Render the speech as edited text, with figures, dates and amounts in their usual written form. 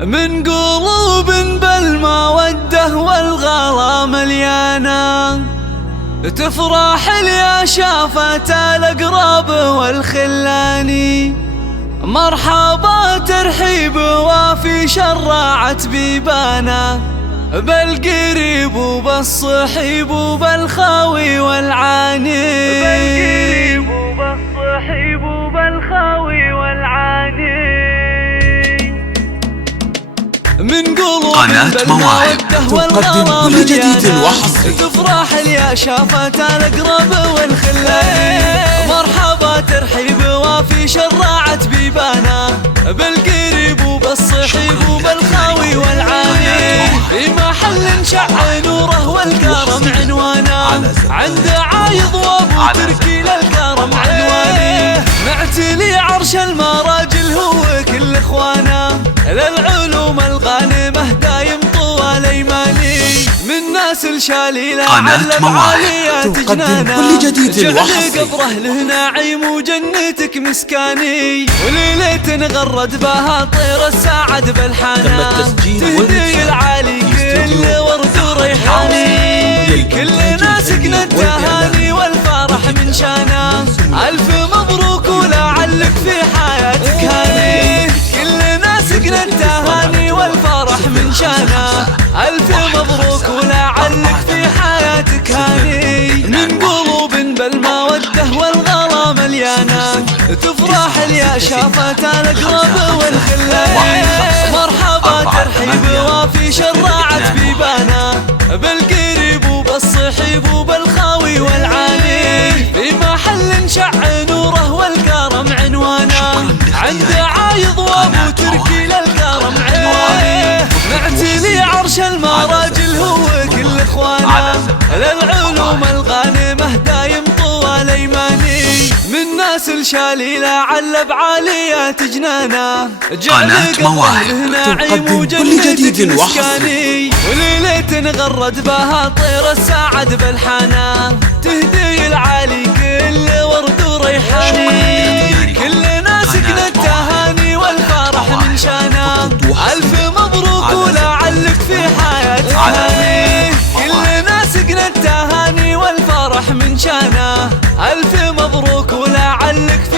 من قلوب بالمودة والغلا مليانة، تفرح اللي شافت الأقرب والخلاني. مرحبا ترحيب وفي شرعت بيبانا، بالقريب وبالصحيب وبالخاوي والعاني. بالقريب وبالصحيب وبالخاوي والعاني. من قلوب بالمودة والغلا كل جديد وحصري، تفرح اللي شافت الأقرب والخلاني. مرحبا ترحيب وفي شرعت بيبانا، بالقريب وبالصحيب وبالخاوي والعاني. في محل شع نوره والكرم عنوانا، عند عايض وابو تركي للكرم عنواني. معتلي عرش المراجل هو كل اخوانا، للعلوم الغانمه دايم طوال ايماني. من ناس الشاليله علب عاليه تجنانا، كل جديد وحصري. قبره له نعيم وجنتك مسكاني. وليلة غرد بها طير السعد بالحانا، تهدي العالي كل ورد وريحاني. كل ناس سكنة التهاني والفرح من شانا، ألف مبروك ولعلك في حياتك هاني. كل ناس سكنة التهاني والفرح من شانا، ألف مبروك ولعلك في حياتك هاني. من قلوب بالمودة والغلا مليانة، تفرح اللي شافت الأقرب والخلاني. مرحبا ترحيب وفي شرعت بيبانا، بالقريب وبالصحيب وبالخاوي والعاني. في محل شع نوره والكرم عنوانا، عند عايض وابو تركي للكرم عنواني. معتلي عرش المراجل هو كل اخوانا، للعلوم الغانمه دايم طوال ايماني. من ناس الشاليله علب عاليات جنانا، قناة مواهب تقدم كل جديد وحصري. وليلة غرد بها طير السعد بالحانا، تهدي العالي كل ورد وريحاني. كل ناس سكنة التهاني والفرح من شانا، ألف مبروك ولعلك في حياتك هاني. كل ناس سكنة التهاني والفرح من شانا، ألف مبروك ولعلك في